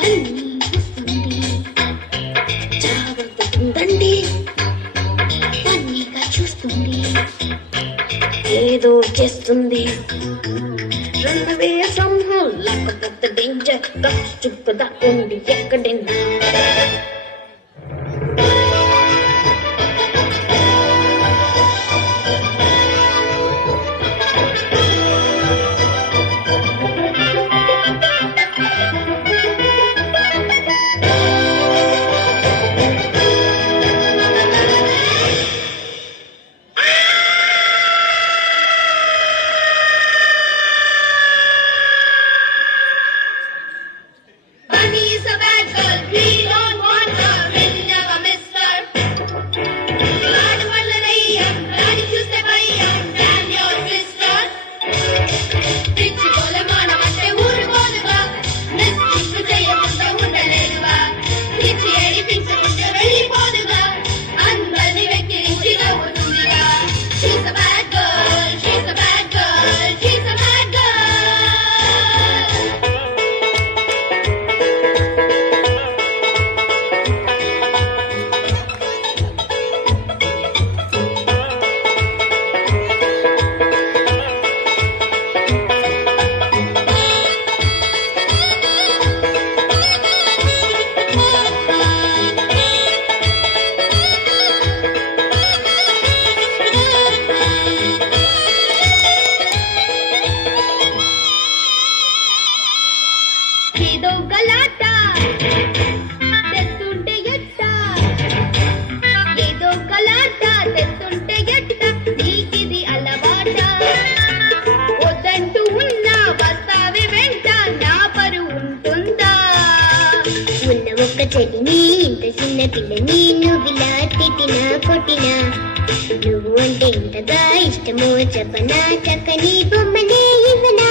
పని వస్తుంది జాగ్రత్తకుందండి పన్నీగా చూస్తుంది ఏదో చేస్తుంది రన్నవే సంహం లేకపోతే డేంజర్ చుక్కదా ఉండి ఎక్కడైనా ఏదో గలాట తెస్తుంటే ఎట్ట ఏదో గలాట తెస్తుంటే ఎట్ట నీకిది అలవాట వద్దంటూ ఉన్నా వస్తావే వెంట నా పరువు ఉంటుందా ఉన్న ఒక్క చెడిని ఇంత చిన్న పిల్లని నువ్విలా తిట్టినా కొట్టినా నువ్వు అంటే ఇంతగా ఇష్టమో చెప్పనా చక్కని బొమ్మనే ఇవ్వనా